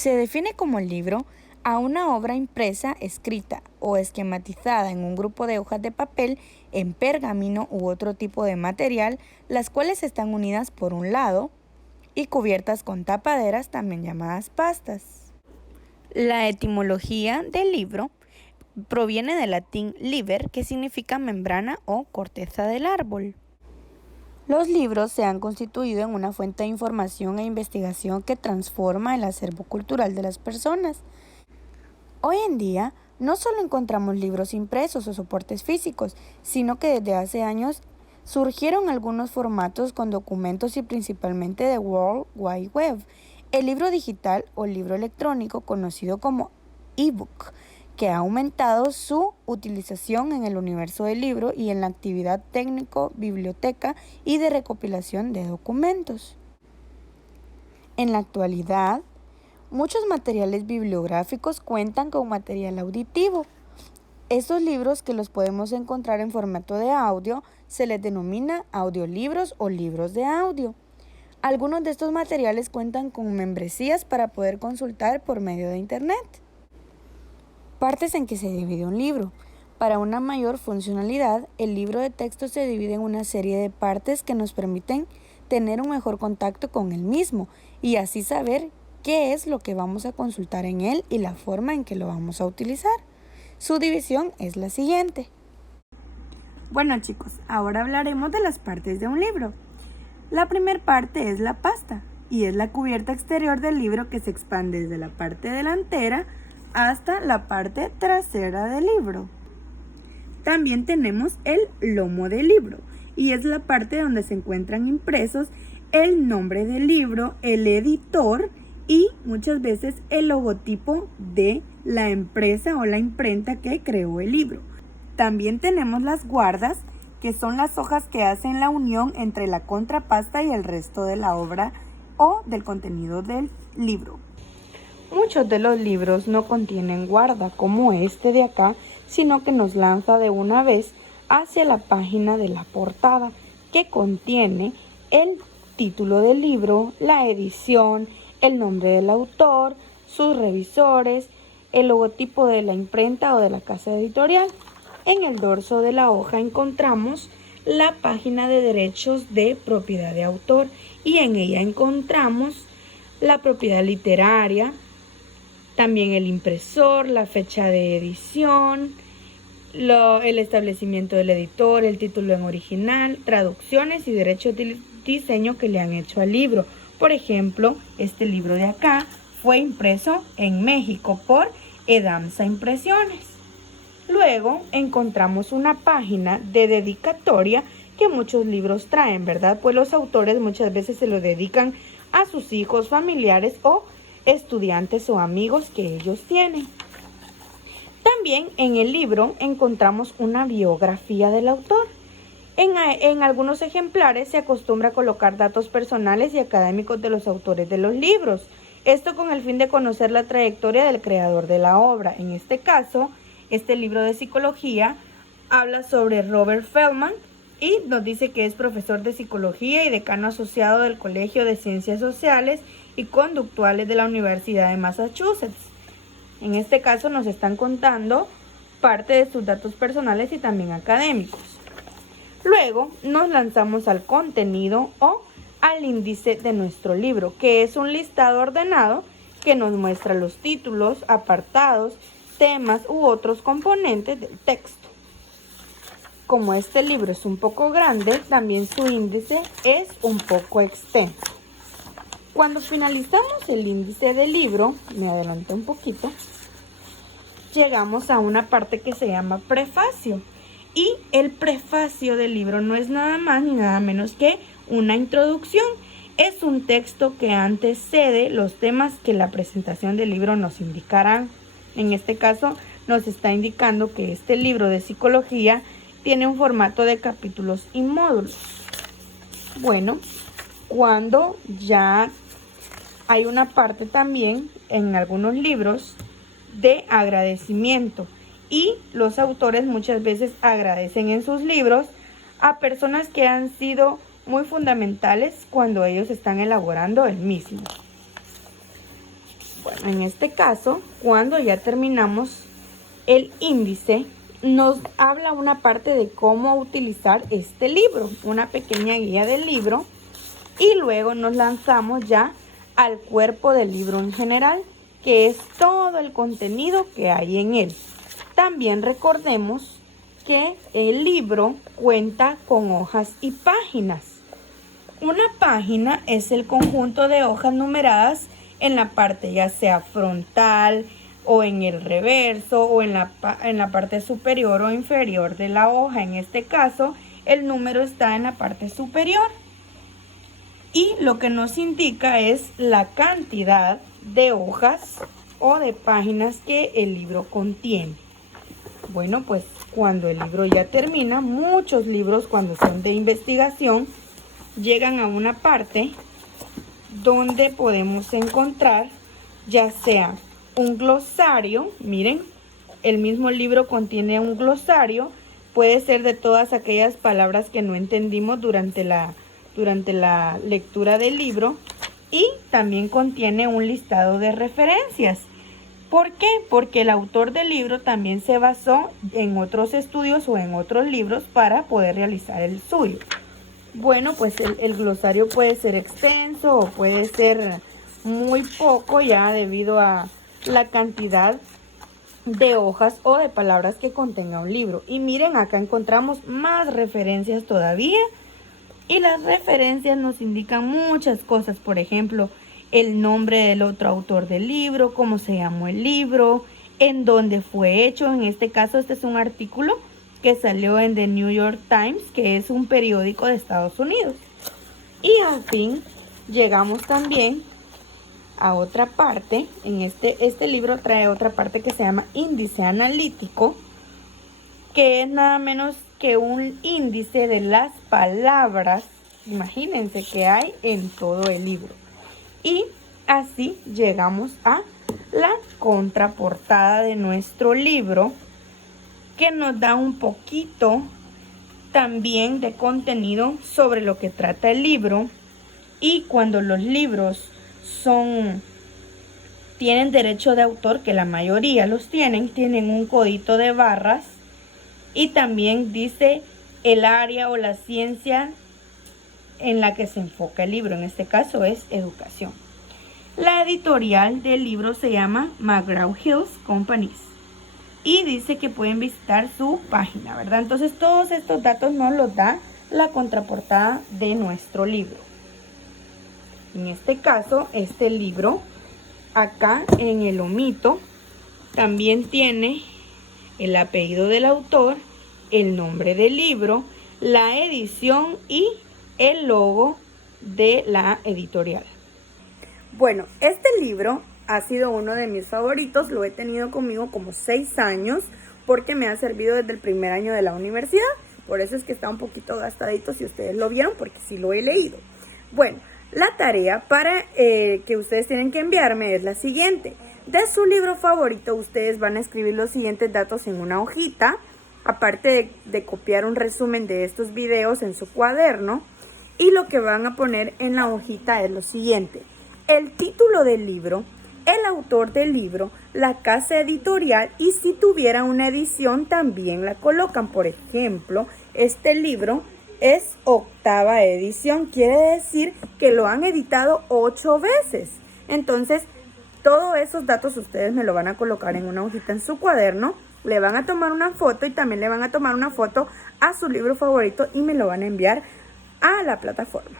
Se define como libro a una obra impresa, escrita o esquematizada en un grupo de hojas de papel, en pergamino u otro tipo de material, las cuales están unidas por un lado y cubiertas con tapaderas, también llamadas pastas. La etimología del libro proviene del latín liber, que significa membrana o corteza del árbol. Los libros se han constituido en una fuente de información e investigación que transforma el acervo cultural de las personas. Hoy en día, no solo encontramos libros impresos o soportes físicos, sino que desde hace años surgieron algunos formatos con documentos y principalmente de World Wide Web. El libro digital o libro electrónico, conocido como ebook, que ha aumentado su utilización en el universo del libro y en la actividad técnico-biblioteca y de recopilación de documentos. En la actualidad, muchos materiales bibliográficos cuentan con material auditivo. Estos libros, que los podemos encontrar en formato de audio, se les denomina audiolibros o libros de audio. Algunos de estos materiales cuentan con membresías para poder consultar por medio de Internet. Partes en que se divide un libro. Para una mayor funcionalidad, el libro de texto se divide en una serie de partes que nos permiten tener un mejor contacto con el mismo y así saber qué es lo que vamos a consultar en él y la forma en que lo vamos a utilizar. Su división es la siguiente. Bueno, chicos, ahora hablaremos de las partes de un libro. La primera parte es la pasta y es la cubierta exterior del libro, que se expande desde la parte delantera hasta la parte trasera del libro. También tenemos el lomo del libro y es la parte donde se encuentran impresos el nombre del libro, el editor y muchas veces el logotipo de la empresa o la imprenta que creó el libro. También tenemos las guardas, que son las hojas que hacen la unión entre la contrapasta y el resto de la obra o del contenido del libro. Muchos de los libros no contienen guarda, como este de acá, sino que nos lanza de una vez hacia la página de la portada, que contiene el título del libro, la edición, el nombre del autor, sus revisores, el logotipo de la imprenta o de la casa editorial. En el dorso de la hoja encontramos la página de derechos de propiedad de autor y en ella encontramos la propiedad literaria, también el impresor, la fecha de edición, el establecimiento del editor, el título en original, traducciones y derechos de diseño que le han hecho al libro. Por ejemplo, este libro de acá fue impreso en México por Edamsa Impresiones. Luego encontramos una página de dedicatoria que muchos libros traen, ¿verdad? Pues los autores muchas veces se lo dedican a sus hijos, familiares o estudiantes o amigos que ellos tienen. También en el libro encontramos una biografía del autor. En algunos ejemplares se acostumbra a colocar datos personales y académicos de los autores de los libros. Esto con el fin de conocer la trayectoria del creador de la obra. En este caso, este libro de psicología habla sobre Robert Feldman y nos dice que es profesor de psicología y decano asociado del Colegio de Ciencias Sociales y Conductuales de la Universidad de Massachusetts. En este caso nos están contando parte de sus datos personales y también académicos. Luego nos lanzamos al contenido o al índice de nuestro libro, que es un listado ordenado que nos muestra los títulos, apartados, temas u otros componentes del texto. Como este libro es un poco grande, también su índice es un poco extenso. Cuando finalizamos el índice del libro, me adelanté un poquito, llegamos a una parte que se llama prefacio. Y el prefacio del libro no es nada más ni nada menos que una introducción. Es un texto que antecede los temas que la presentación del libro nos indicará. En este caso nos está indicando que este libro de psicología tiene un formato de capítulos y módulos. Bueno, cuando ya hay una parte también en algunos libros de agradecimiento. Y los autores muchas veces agradecen en sus libros a personas que han sido muy fundamentales cuando ellos están elaborando el mismo. Bueno, en este caso, cuando ya terminamos el índice, nos habla una parte de cómo utilizar este libro, una pequeña guía del libro, y luego nos lanzamos ya al cuerpo del libro en general, que es todo el contenido que hay en él. También recordemos que el libro cuenta con hojas y páginas. Una página es el conjunto de hojas numeradas en la parte ya sea frontal o en el reverso o en la parte superior o inferior de la hoja. En este caso, el número está en la parte superior. Y lo que nos indica es la cantidad de hojas o de páginas que el libro contiene. Bueno, pues cuando el libro ya termina, muchos libros cuando son de investigación llegan a una parte donde podemos encontrar ya sea un glosario. Miren, el mismo libro contiene un glosario, puede ser de todas aquellas palabras que no entendimos durante la lectura del libro, y también contiene un listado de referencias. ¿Por qué? Porque el autor del libro también se basó en otros estudios o en otros libros para poder realizar el suyo. Bueno, pues el glosario puede ser extenso o puede ser muy poco, ya debido a la cantidad de hojas o de palabras que contenga un libro. Y miren, acá encontramos más referencias todavía. Y las referencias nos indican muchas cosas, por ejemplo, el nombre del otro autor del libro, cómo se llamó el libro, en dónde fue hecho. En este caso, este es un artículo que salió en The New York Times, que es un periódico de Estados Unidos. Y al fin, llegamos también a otra parte. En este libro trae otra parte que se llama índice analítico, que es nada menos que un índice de las palabras, imagínense, que hay en todo el libro. Y así llegamos a la contraportada de nuestro libro, que nos da un poquito también de contenido sobre lo que trata el libro. Y cuando los libros tienen derecho de autor, que la mayoría los tienen un codito de barras, y también dice el área o la ciencia en la que se enfoca el libro. En este caso es educación. La editorial del libro se llama McGraw-Hill Companies y dice que pueden visitar su página, ¿verdad? Entonces todos estos datos nos los da la contraportada de nuestro libro. En este caso, este libro acá en el lomito también tiene el apellido del autor, el nombre del libro, la edición y el logo de la editorial. Bueno, este libro ha sido uno de mis favoritos. Lo he tenido conmigo como 6 años porque me ha servido desde el primer año de la universidad. Por eso es que está un poquito gastadito, si ustedes lo vieron, porque sí lo he leído. Bueno, la tarea para que ustedes tienen que enviarme es la siguiente. De su libro favorito, ustedes van a escribir los siguientes datos en una hojita, aparte de copiar un resumen de estos videos en su cuaderno. Y lo que van a poner en la hojita es lo siguiente: el título del libro, el autor del libro, la casa editorial, y si tuviera una edición también la colocan. Por ejemplo, este libro es 8ª edición, quiere decir que lo han editado 8 veces. Entonces, todos esos datos ustedes me lo van a colocar en una hojita en su cuaderno, le van a tomar una foto y también le van a tomar una foto a su libro favorito y me lo van a enviar a la plataforma.